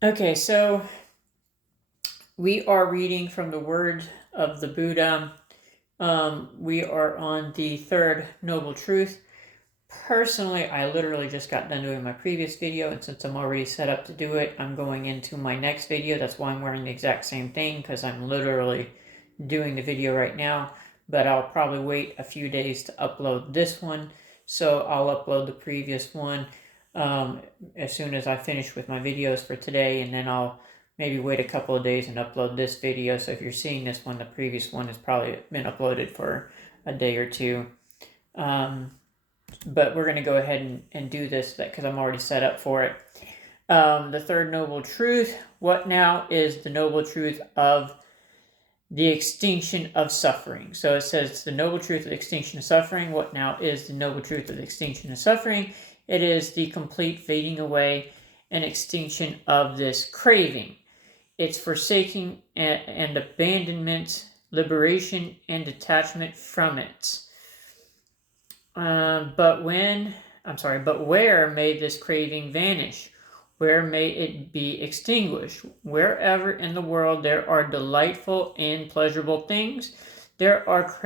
Okay, so we are reading from the Word of the Buddha. We are on the third Noble Truth. Personally, I literally just got done doing my previous video, and since I'm already set up to do it, I'm going into my next video. That's why I'm wearing the exact same thing, because I'm literally doing the video right now. But I'll probably wait a few days to upload this one, so I'll upload the previous one as soon as I finish with my videos for today, and then I'll maybe wait a couple of days and upload this video. So if you're seeing this one, the previous one has probably been uploaded for a day or two. But we're going to go ahead and do this because I'm already set up for it. The third noble truth. What now is the noble truth of the extinction of suffering? So it says the noble truth of the extinction of suffering. What now is the noble truth of the extinction of suffering? It is the complete fading away and extinction of this craving. It's forsaking and abandonment, liberation and detachment from it. But where may this craving vanish? Where may it be extinguished? Wherever in the world there are delightful and pleasurable things, there this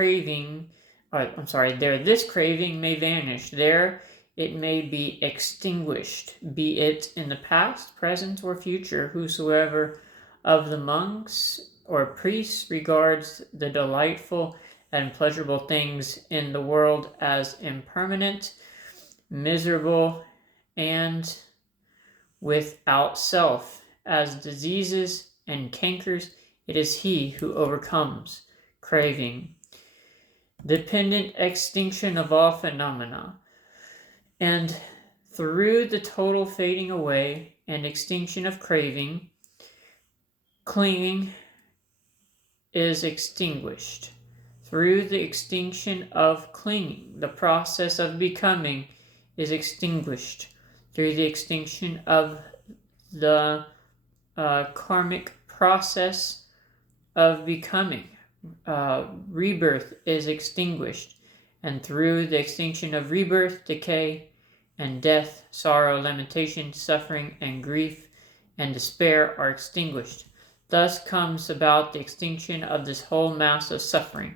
craving may vanish. There it may be extinguished, be it in the past, present, or future. Whosoever of the monks or priests regards the delightful and pleasurable things in the world as impermanent, miserable, and without self, as diseases and cankers, it is he who overcomes craving. Dependent extinction of all phenomena. And through the total fading away and extinction of craving, clinging is extinguished. Through the extinction of clinging, the process of becoming is extinguished. Through the extinction of the karmic process of becoming, rebirth is extinguished. And through the extinction of rebirth, decay, and death, sorrow, lamentation, suffering, and grief, and despair are extinguished. Thus comes about the extinction of this whole mass of suffering.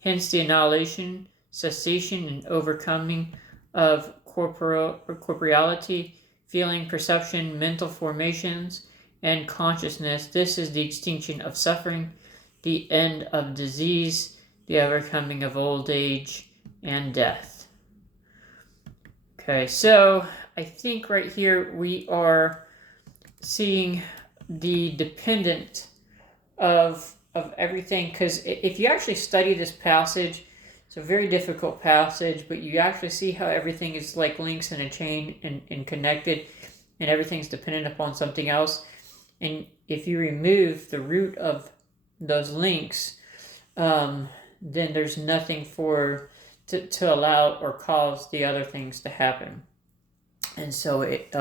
Hence the annihilation, cessation, and overcoming of corporeality, feeling, perception, mental formations, and consciousness. This is the extinction of suffering, the end of disease, the overcoming of old age and death. Okay, so I think right here we are seeing the dependent of everything, because if you actually study this passage, it's a very difficult passage, but you actually see how everything is like links in a chain and connected, and everything's dependent upon something else. And if you remove the root of those links, then there's nothing to allow or cause the other things to happen, and so it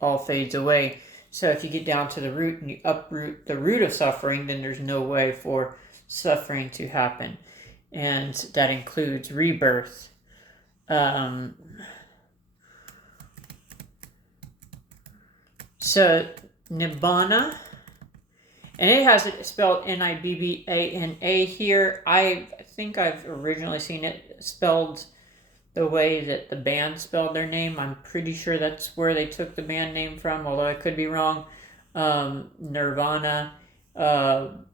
all fades away. So if you get down to the root and you uproot the root of suffering, then there's no way for suffering to happen, and that includes rebirth. So Nibbana, and it has it spelled Nibbana here. I think I've originally seen it spelled the way that the band spelled their name. I'm pretty sure that's where they took the band name from, although I could be wrong. Nirvana, I'm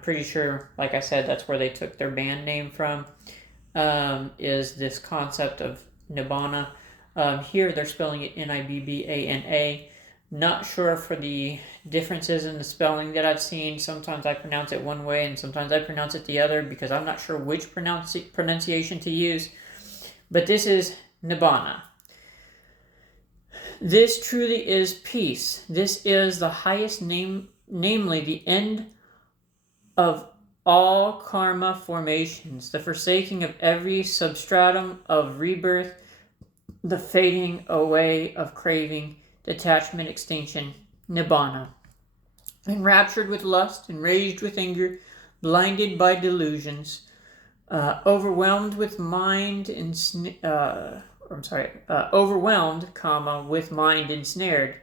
pretty sure, like I said, that's where they took their band name from, is this concept of Nibbana. Here they're spelling it Nibbana. Not sure for the differences in the spelling that I've seen. Sometimes I pronounce it one way and sometimes I pronounce it the other because I'm not sure which pronunciation to use. But this is Nibbana. This truly is peace. This is the highest name, namely the end of all karma formations, the forsaking of every substratum of rebirth, the fading away of craving, detachment, extinction, Nibbana. Enraptured with lust, enraged with anger, blinded by delusions, overwhelmed with mind overwhelmed, with mind ensnared,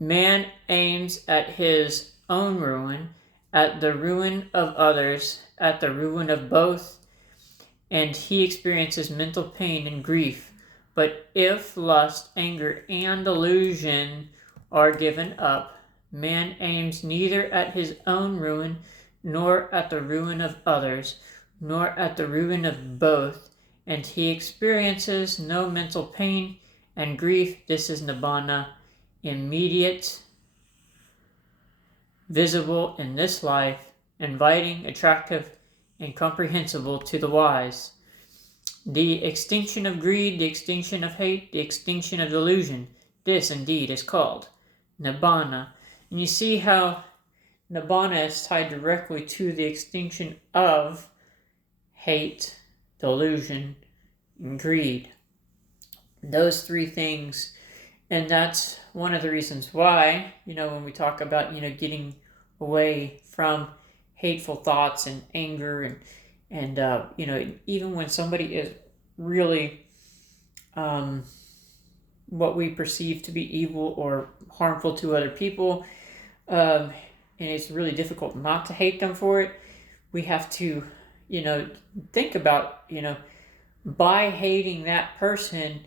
Man aims at his own ruin, at the ruin of others, at the ruin of both, and he experiences mental pain and grief. But if lust, anger, and delusion are given up, man aims neither at his own ruin, nor at the ruin of others, nor at the ruin of both, and he experiences no mental pain and grief. This is nibbana, immediate, visible in this life, inviting, attractive, and comprehensible to the wise. The extinction of greed, the extinction of hate, the extinction of delusion. This indeed is called nibbana. And you see how nibbana is tied directly to the extinction of hate, delusion, and greed. Those three things. And that's one of the reasons why, when we talk about, getting away from hateful thoughts and anger and even when somebody is really what we perceive to be evil or harmful to other people, and it's really difficult not to hate them for it, we have to, think about, by hating that person,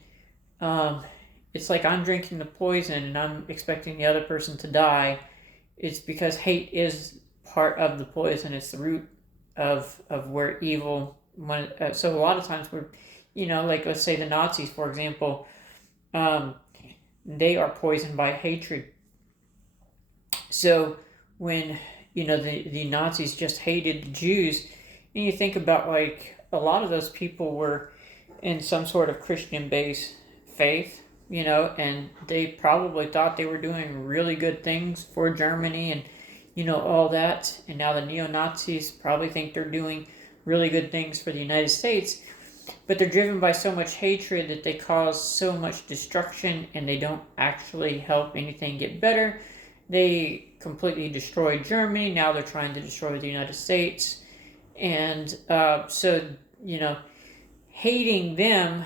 it's like I'm drinking the poison and I'm expecting the other person to die. It's because hate is part of the poison. It's the root of where evil. So a lot of times we're, like let's say the Nazis, for example, they are poisoned by hatred. So when the Nazis just hated the Jews, and you think about like a lot of those people were in some sort of Christian-based faith. And they probably thought they were doing really good things for Germany and, all that. And now the neo-Nazis probably think they're doing really good things for the United States. But they're driven by so much hatred that they cause so much destruction and they don't actually help anything get better. They completely destroyed Germany. Now they're trying to destroy the United States. And so, hating them,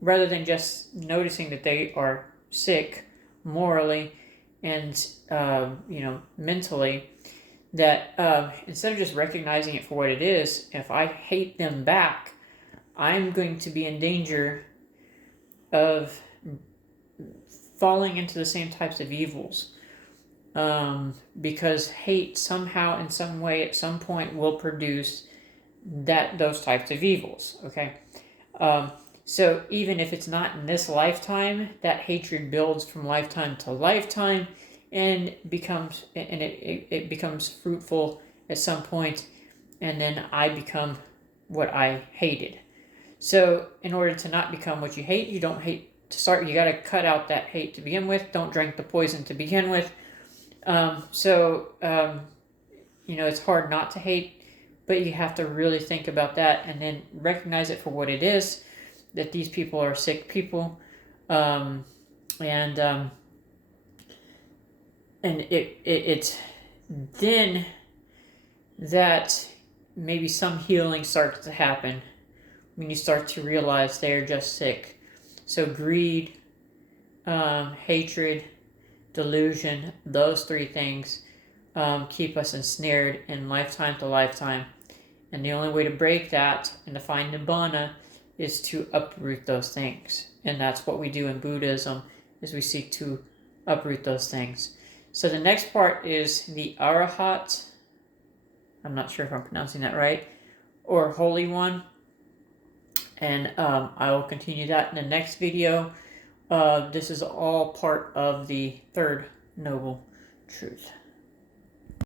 rather than just noticing that they are sick morally and mentally, that instead of just recognizing it for what it is, if I hate them back, I'm going to be in danger of falling into the same types of evils, because hate somehow in some way at some point will produce those types of evils. Okay. So even if it's not in this lifetime, that hatred builds from lifetime to lifetime and it becomes fruitful at some point, and then I become what I hated. So in order to not become what you hate, you don't hate to start, you got to cut out that hate to begin with. Don't drink the poison to begin with. It's hard not to hate, but you have to really think about that and then recognize it for what it is, that these people are sick people, and it's then that maybe some healing starts to happen when you start to realize they're just sick. So greed, hatred, delusion, those three things keep us ensnared in lifetime to lifetime. And the only way to break that and to find nibbana is to uproot those things. And that's what we do in Buddhism, is we seek to uproot those things. So the next part is the Arahat. I'm not sure if I'm pronouncing that right. Or Holy One. And I will continue that in the next video. This is all part of the third noble truth.